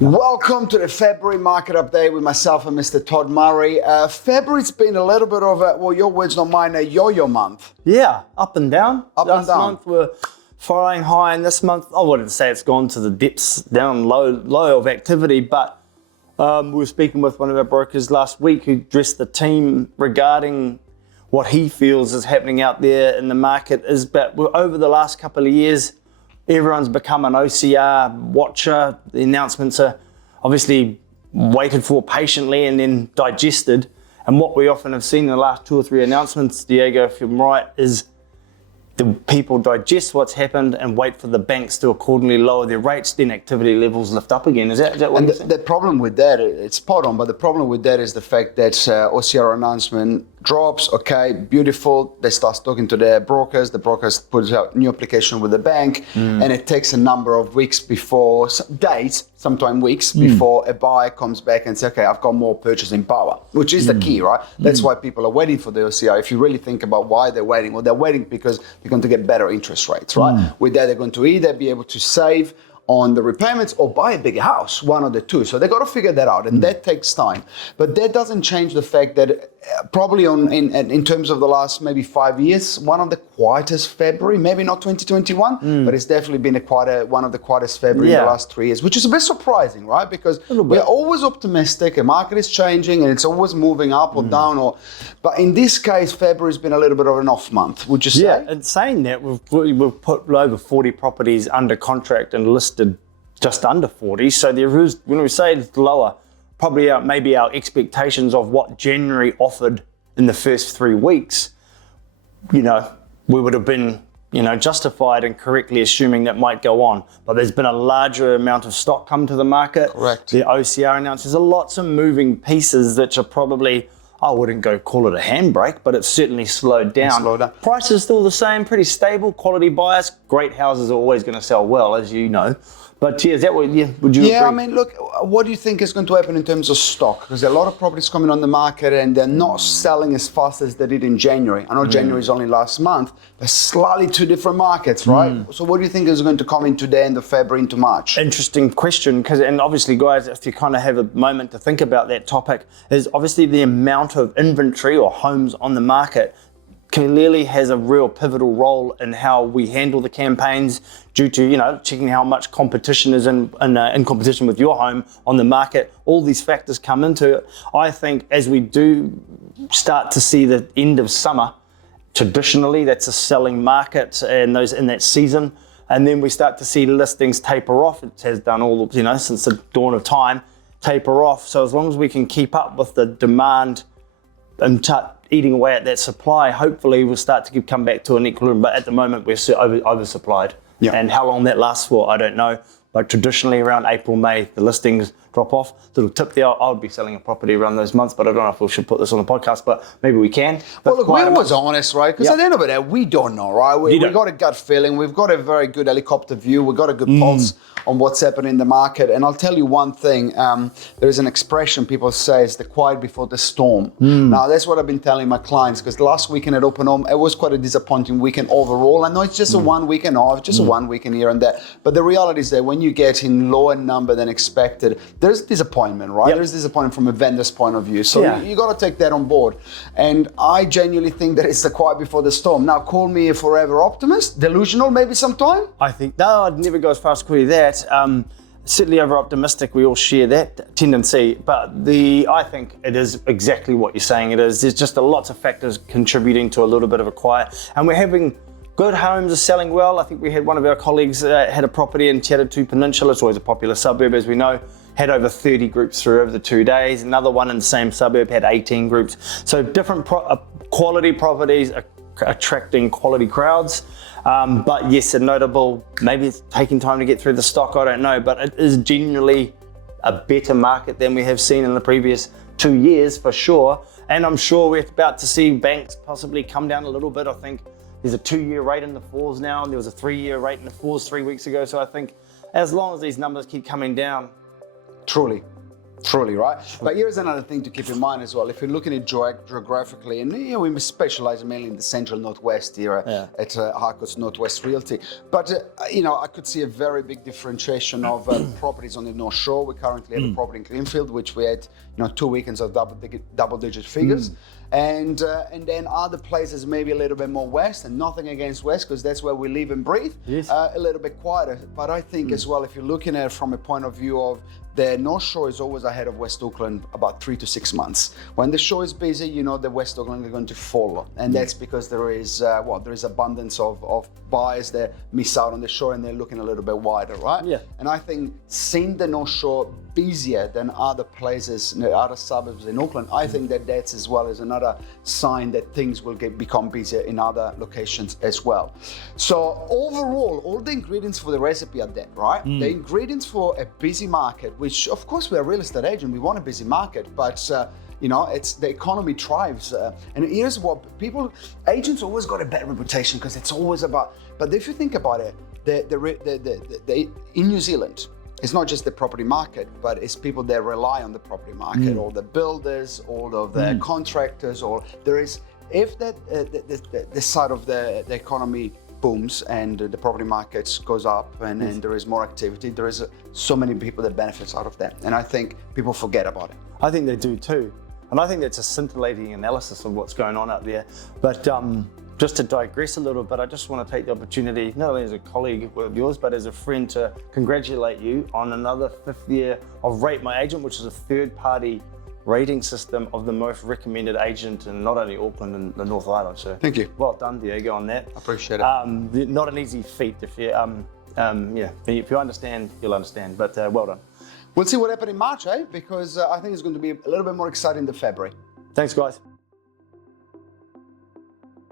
market update. Welcome to the February market update with myself and Mr. Todd Murray. February's been a little bit of a, well, your words not mine, a yo-yo month. Yeah, up and down. Last month we're flying high, and this month I wouldn't say it's gone to the depths, down low of activity, but we were speaking with one of our brokers last week who addressed the team regarding what he feels is happening out there in the market is that over the last couple of years, everyone's become an OCR watcher. The announcements are obviously waited for patiently and then digested. And what we often have seen in the last 2 or 3 announcements, Diego, if I'm right, is the people digest what's happened and wait for the banks to accordingly lower their rates, then activity levels lift up again. Is that what you're saying? The problem with that, it's spot on, but the problem with that is the fact that OCR announcement drops, okay, beautiful, they start talking to their brokers, the brokers put out new application with the bank, and it takes a number of weeks before, days, sometimes weeks, before a buyer comes back and says, okay, I've got more purchasing power, which is the key, right? That's why people are waiting for the OCR. If you really think about why they're waiting, well, they're waiting because they're going to get better interest rates, right? With that, they're going to either be able to save on the repayments or buy a bigger house, one of the two. So they got to figure that out, and that takes time. But that doesn't change the fact that probably in terms of the last maybe 5 years, one of the quietest February, maybe not 2021, but it's definitely been one of the quietest February in the last 3 years, which is a bit surprising, right? Because we're always optimistic, the market is changing and it's always moving up or down. But in this case, February's been a little bit of an off month, would you say? Yeah, and saying that, we've put over 40 properties under contract and listed just under 40. So there is, when we say it's lower, probably maybe our expectations of what January offered in the first 3 weeks, we would have been, justified and correctly assuming that might go on. But there's been a larger amount of stock come to the market. Correct. The OCR announced there's lots of moving pieces that are probably, I wouldn't call it a handbrake, but it's certainly slowed down. Price is still the same, pretty stable, quality buyers. Great houses are always going to sell well, as you know. But is that what would you agree? Yeah, I mean, look, what do you think is going to happen in terms of stock? Because there are a lot of properties coming on the market and they're not selling as fast as they did in January. I know January is only last month, but slightly 2 different markets, right? So what do you think is going to come in today, end of February into March? Interesting question, and obviously, guys, if you kind of have a moment to think about that topic, is obviously the amount of inventory or homes on the market clearly has a real pivotal role in how we handle the campaigns due to, checking how much competition is in competition with your home on the market. All these factors come into it. I think as we do start to see the end of summer, traditionally that's a selling market in that season. And then we start to see listings taper off. It has done all, since the dawn of time, taper off. So as long as we can keep up with the demand and eating away at that supply, hopefully we'll start to come back to an equilibrium. But at the moment, we're oversupplied. Yeah. And how long that lasts for, I don't know. But traditionally around April, May, the listings drop off. Little tip there, I would be selling a property around those months, but I don't know if we should put this on the podcast, but maybe we can. Well, look, we're always honest, right? Because at the end of the day, we don't know, right? We've got a gut feeling. We've got a very good helicopter view. We've got a good pulse on what's happening in the market. And I'll tell you one thing. There is an expression people say, it's the quiet before the storm. Now, that's what I've been telling my clients, because last weekend at Open Home, it was quite a disappointing weekend overall. I know it's just a 1 weekend off, just a 1 weekend here and there. But the reality is that when you get in lower number than expected, there's disappointment, right? There's disappointment from a vendor's point of view. So you got to take that on board. And I genuinely think that it's the quiet before the storm. Now, call me a forever optimist, delusional maybe sometime. I think, no, I'd never go as far as to call you that. Certainly over optimistic, we all share that tendency. But I think it is exactly what you're saying it is. There's just lots of factors contributing to a little bit of a quiet. And we're having good homes are selling well. I think we had one of our colleagues had a property in Te Atatu Peninsula. It's always a popular suburb, as we know. Had over 30 groups through over the 2 days. Another one in the same suburb had 18 groups. So different quality properties are attracting quality crowds. But yes, a notable, maybe it's taking time to get through the stock, I don't know. But it is genuinely a better market than we have seen in the previous 2 years for sure. And I'm sure we're about to see banks possibly come down a little bit. I think there's a 2-year rate in the 4s now, and there was a 3-year rate in the 4s 3 weeks ago. So I think as long as these numbers keep coming down, truly, Truly, right? But here's another thing to keep in mind as well. If you're looking at geographically, and we specialize mainly in the central northwest here at Harcourt's Northwest Realty. But I could see a very big differentiation of properties on the North Shore. We currently have a property in Greenfield, which we had 2 weekends of double-digit figures. And then other places maybe a little bit more west, and nothing against west because that's where we live and breathe. Yes. A little bit quieter. But I think as well, if you're looking at it from a point of view of the North Shore is always ahead of West Auckland about 3 to 6 months. When the shore is busy, the West Auckland are going to follow, and that's because there is abundance of buyers that miss out on the shore and they're looking a little bit wider, right? Yeah. And I think seeing the North Shore busier than other places, other suburbs in Auckland, I think that's as well as another sign that things will become busier in other locations as well. So overall, all the ingredients for the recipe are there, right? The ingredients for a busy market, which of course we're a real estate agent, we want a busy market, but it's the economy thrives. And here's what agents always got a bad reputation because it's always about, but if you think about it, in New Zealand, it's not just the property market, but it's people that rely on the property market, all the builders, all of the contractors, if the side of the economy booms and the property markets goes up and there is more activity, there is so many people that benefits out of that. And I think people forget about it. I think they do too. And I think that's a scintillating analysis of what's going on out there. But just to digress a little bit, I just want to take the opportunity, not only as a colleague of yours, but as a friend, to congratulate you on another 5th year of Rate My Agent, which is a third-party rating system of the most recommended agent in not only Auckland and the North Island. So thank you. Well done, Diego, on that. I appreciate it. Not an easy feat. If you understand, you'll understand. But well done. We'll see what happens in March, because I think it's going to be a little bit more exciting than February. Thanks, guys.